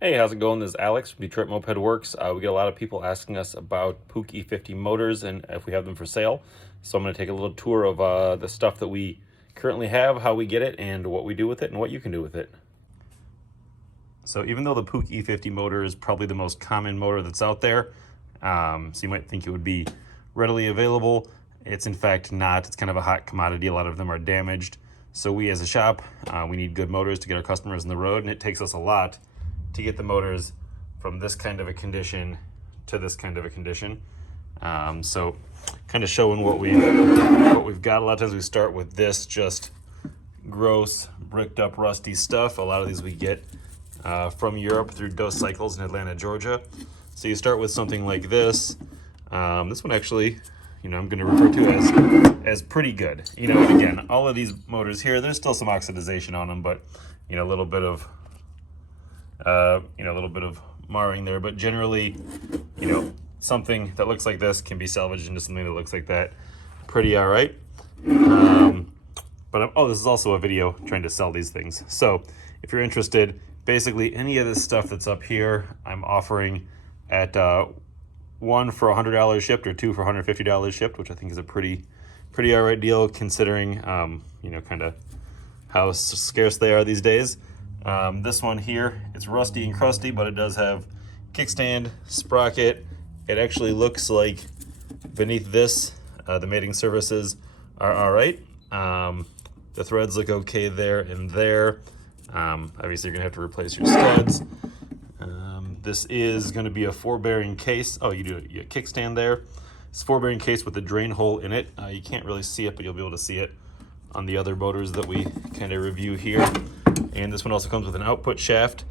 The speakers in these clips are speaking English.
Hey, how's it going? This is Alex from Detroit Moped Works. We get a lot of people asking us about Puch e50 motors and if we have them for sale. So I'm going to take a little tour of the stuff that we currently have, how we get it, and what we do with it, and what you can do with it. So even though the Puch e50 motor is probably the most common motor that's out there, so you might think it would be readily available, it's in fact not. It's kind of a hot commodity. A lot of them are damaged. So we as a shop, we need good motors to get our customers on the road, and it takes us a lot to get the motors from this kind of a condition to this kind of a condition. So kind of showing what we've got. A lot of times we start with this just gross, bricked up, rusty stuff. A lot of these we get from Europe through Dos Cycles in Atlanta, Georgia. So you start with something like this. This one actually, I'm going to refer to as pretty good. And again, all of these motors here, there's still some oxidization on them, but a little bit of marring there, but generally, something that looks like this can be salvaged into something that looks like that. Pretty all right. But this is also a video trying to sell these things. So if you're interested, basically any of this stuff that's up here, I'm offering at one for $100 shipped or two for $150 shipped, which I think is a pretty all right deal considering, kind of how scarce they are these days. This one here, it's rusty and crusty, but it does have kickstand, sprocket. It actually looks like beneath this, the mating surfaces are all right. The threads look okay there and there. Obviously, you're gonna have to replace your studs. This is gonna be a 4-bearing case. Oh, you do a kickstand there. It's a 4-bearing case with a drain hole in it. You can't really see it, but you'll be able to see it on the other motors that we kind of review here. And this one also comes with an output shaft.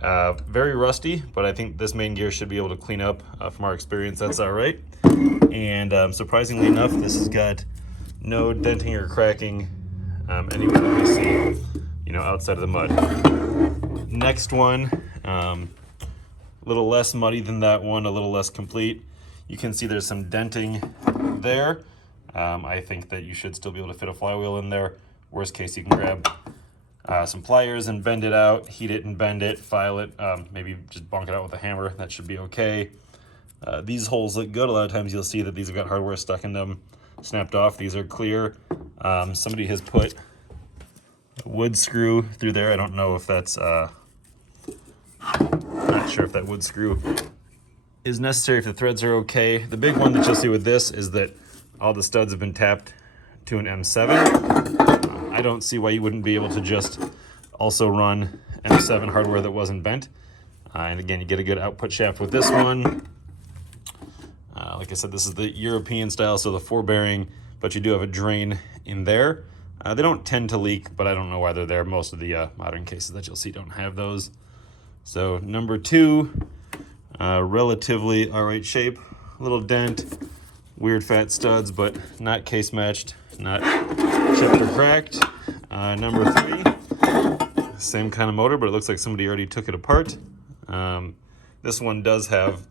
Very rusty, but I think this main gear should be able to clean up. From our experience, that's all right. And surprisingly enough, this has got no denting or cracking anywhere that we see, outside of the mud. Next one, a little less muddy than that one, a little less complete. You can see there's some denting there. I think that you should still be able to fit a flywheel in there. Worst case, you can grab some pliers and bend it out, heat it and bend it, file it, maybe just bonk it out with a hammer. That should be okay. These holes look good. A lot of times you'll see that these have got hardware stuck in them, snapped off. These are clear. Somebody has put a wood screw through there. I don't know if that's, not sure if that wood screw is necessary, if the threads are okay. The big one that you'll see with this is that all the studs have been tapped to an M7. I don't see why you wouldn't be able to just also run M7 hardware that wasn't bent. And again, you get a good output shaft with this one. Like I said, this is the European style, so the 4-bearing, but you do have a drain in there. They don't tend to leak, but I don't know why they're there. Most of the modern cases that you'll see don't have those. So number 2, relatively all right shape. A little dent, weird fat studs, but not case matched, not chipped or cracked. Number 3, same kind of motor, but it looks like somebody already took it apart. This one does have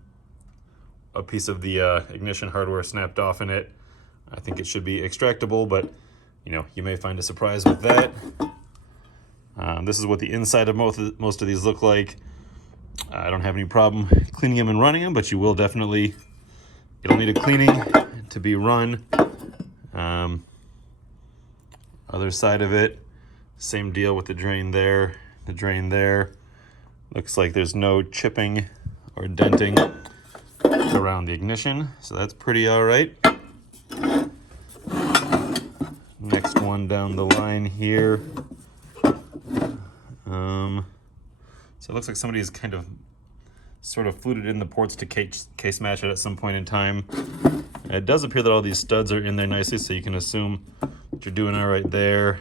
a piece of the ignition hardware snapped off in it. I think it should be extractable, but you may find a surprise with that. This is what the inside of most of these look like. I don't have any problem cleaning them and running them, but you will definitely, it'll need a cleaning to be run. Other side of it, same deal with the drain there, the drain there. Looks like there's no chipping or denting around the ignition, so that's pretty all right. Next one down the line here. So it looks like somebody has kind of sort of fluted in the ports to case match it at some point in time. It does appear that all these studs are in there nicely, so you can assume that you're doing all right there.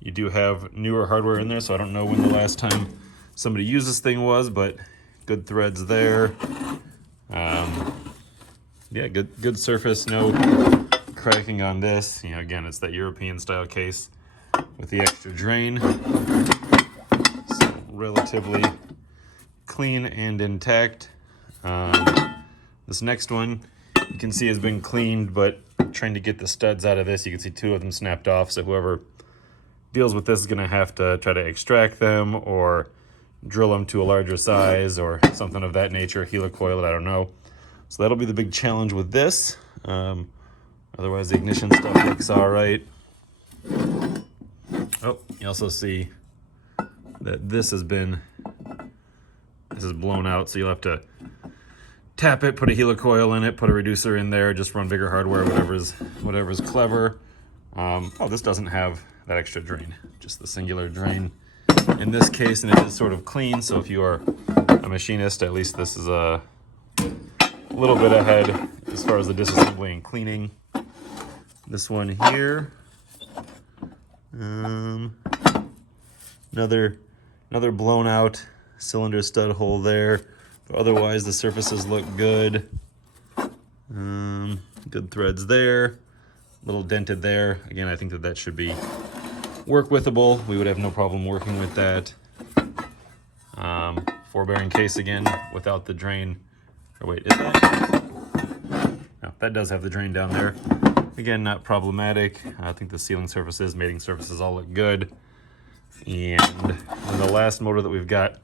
You do have newer hardware in there, so I don't know when the last time somebody used this thing was, but good threads there. Yeah, good surface, no cracking on this. Again, it's that European style case with the extra drain. So relatively clean and intact. This next one you can see has been cleaned, but trying to get the studs out of this, you can see 2 of them snapped off. So whoever deals with this is going to have to try to extract them or drill them to a larger size or something of that nature, helicoil it, I don't know. So that'll be the big challenge with this. Otherwise, the ignition stuff looks all right. Oh, you also see that this is blown out, so you'll have to tap it, put a helicoil in it, put a reducer in there, just run bigger hardware, whatever's clever. Oh, this doesn't have that extra drain, just the singular drain in this case, and it is sort of clean, so if you are a machinist, at least this is a little bit ahead as far as the disassembly and cleaning. This one here, another blown out cylinder stud hole there. But otherwise, the surfaces look good. Good threads there. Little dented there. Again, I think that should be work withable. We would have no problem working with that. 4-bearing case again without the drain. Or wait, is that? No, that does have the drain down there. Again, not problematic. I think the sealing surfaces, mating surfaces all look good. And then the last motor that we've got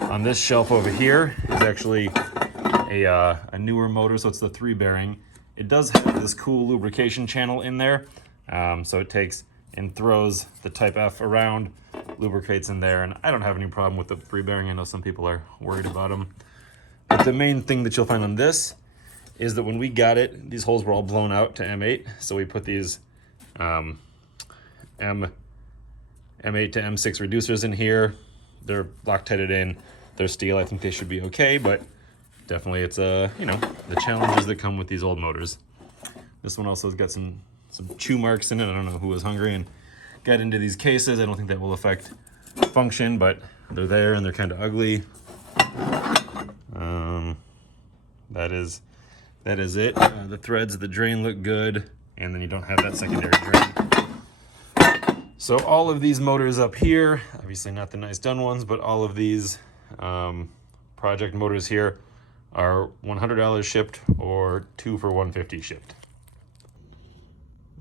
on this shelf over here is actually a newer motor, so it's the 3-bearing. It does have this cool lubrication channel in there, so it takes and throws the Type F around, lubricates in there, and I don't have any problem with the 3-bearing. I know some people are worried about them. But the main thing that you'll find on this is that when we got it, these holes were all blown out to M8, so we put these M8 to M6 reducers in here. They're Loctited in. They're steel. I think they should be okay, but definitely it's the challenges that come with these old motors. This one also has got some chew marks in it. I don't know who was hungry and got into these cases. I don't think that will affect function, but they're there and they're kind of ugly. That is it. The threads of the drain look good, and then you don't have that secondary drain. So all of these motors up here, obviously not the nice done ones, but all of these project motors here are $100 shipped or 2 for $150 shipped.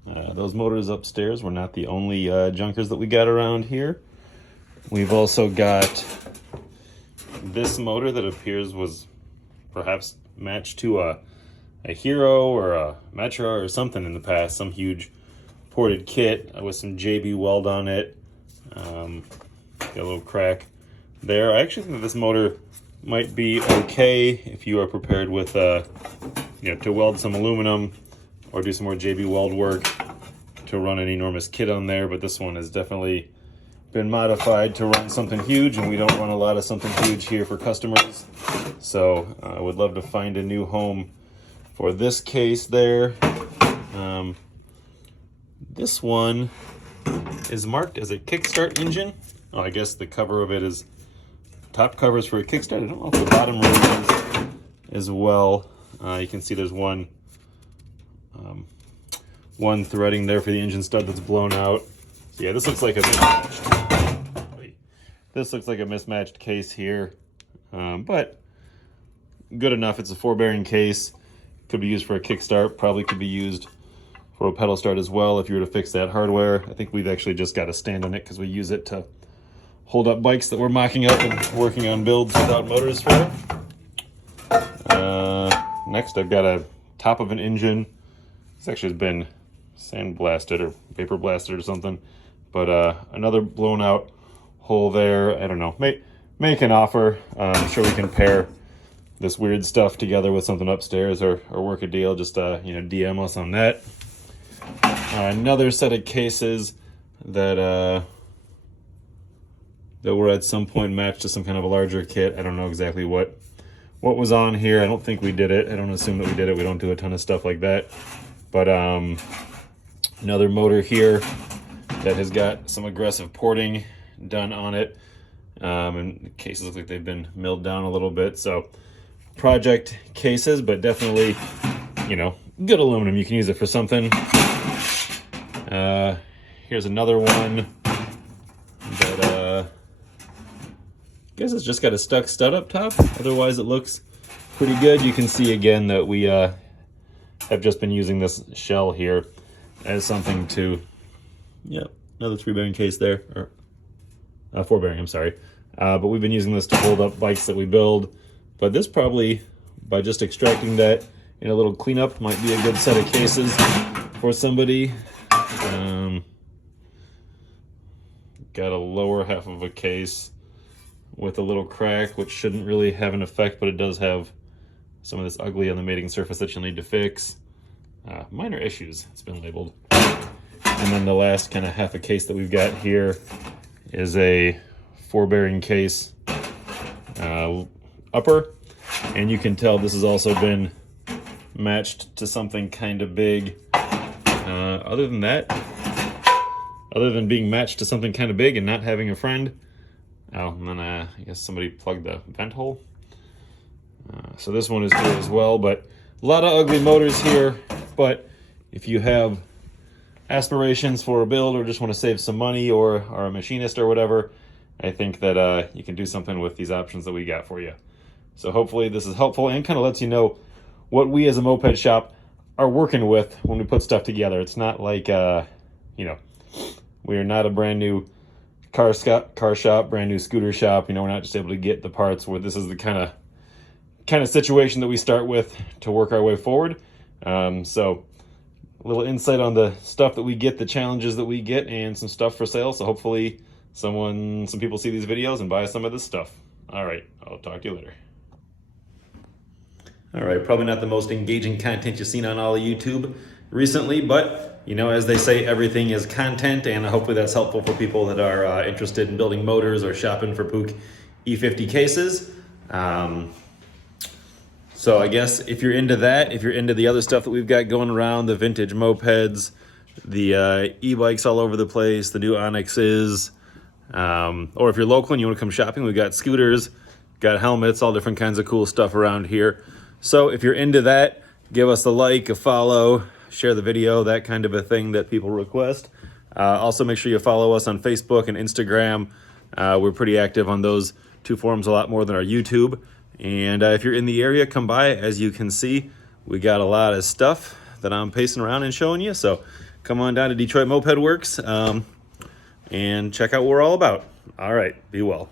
Those motors upstairs were not the only junkers that we got around here. We've also got this motor that appears was perhaps matched to a Hero or a Metro or something in the past, some huge ported kit with some JB weld on it. Got a little crack there. I actually think this motor might be okay if you are prepared with to weld some aluminum or do some more JB weld work to run an enormous kit on there, but this one has definitely been modified to run something huge, and we don't run a lot of something huge here for customers, so I would love to find a new home for this case there. This one is marked as a kickstart engine. Oh, I guess the cover of it is top covers for a kickstart. I don't know if the bottom really is as well. You can see there's one threading there for the engine stud that's blown out. So yeah, this looks like a mismatched case here, but good enough. It's a 4-bearing case. Could be used for a kickstart. Probably could be used for a pedal start as well if you were to fix that hardware. I think we've actually just got a stand on it because we use it to hold up bikes that we're mocking up and working on builds without motors for. Next, I've got a top of an engine. This actually has been sandblasted or vapor blasted or something, but another blown out hole there. I don't know. Make an offer. I'm sure we can pair this weird stuff together with something upstairs or work a deal. Just DM us on that. Another set of cases that were at some point matched to some kind of a larger kit. I don't know exactly what was on here. I don't think we did it. I don't assume that we did it. We don't do a ton of stuff like that. But another motor here that has got some aggressive porting done on it. And the cases look like they've been milled down a little bit. So project cases, but definitely, good aluminum. You can use it for something. Here's another one that I guess it's just got a stuck stud up top. Otherwise it looks pretty good. You can see again that we have just been using this shell here as something to another 3-bearing case there, or 4-bearing, I'm sorry. But we've been using this to hold up bikes that we build. But this probably, by just extracting that in a little cleanup, might be a good set of cases for somebody. Got a lower half of a case with a little crack, which shouldn't really have an effect, but it does have some of this ugly on the mating surface that you'll need to fix. Minor issues, it's been labeled. And then the last kind of half a case that we've got here is a 4-bearing case upper, and you can tell this has also been matched to something kind of big. Other than that, other than being matched to something kind of big and not having a friend, and then I guess somebody plugged the vent hole. So this one is here as well, but a lot of ugly motors here. But if you have aspirations for a build or just want to save some money or are a machinist or whatever, I think that you can do something with these options that we got for you. So hopefully this is helpful and kind of lets you know what we as a moped shop are working with when we put stuff together. It's not like, you know, we are not a brand new car shop, brand new scooter shop. You know, we're not just able to get the parts. Where this is the kind of situation that we start with to work our way forward. So a little insight on the stuff that we get, the challenges that we get, and some stuff for sale. So hopefully some people see these videos and buy some of this stuff. All right, I'll talk to you later. All right, probably not the most engaging content you've seen on all of YouTube recently, but you know, as they say, everything is content, and hopefully that's helpful for people that are interested in building motors or shopping for Puch e50 cases. So I guess if you're into that, if you're into the other stuff that we've got going around, the vintage mopeds, the e-bikes all over the place, the new Onyxes, or if you're local and you want to come shopping, we've got scooters, got helmets, all different kinds of cool stuff around here. So if you're into that, give us a like, a follow, share the video, that kind of a thing that people request. Also make sure you follow us on Facebook and Instagram. We're pretty active on those two forums, a lot more than our YouTube. And if you're in the area, come by. As you can see, we got a lot of stuff that I'm pacing around and showing you. So come on down to Detroit Moped Works and check out what we're all about. All right, be well.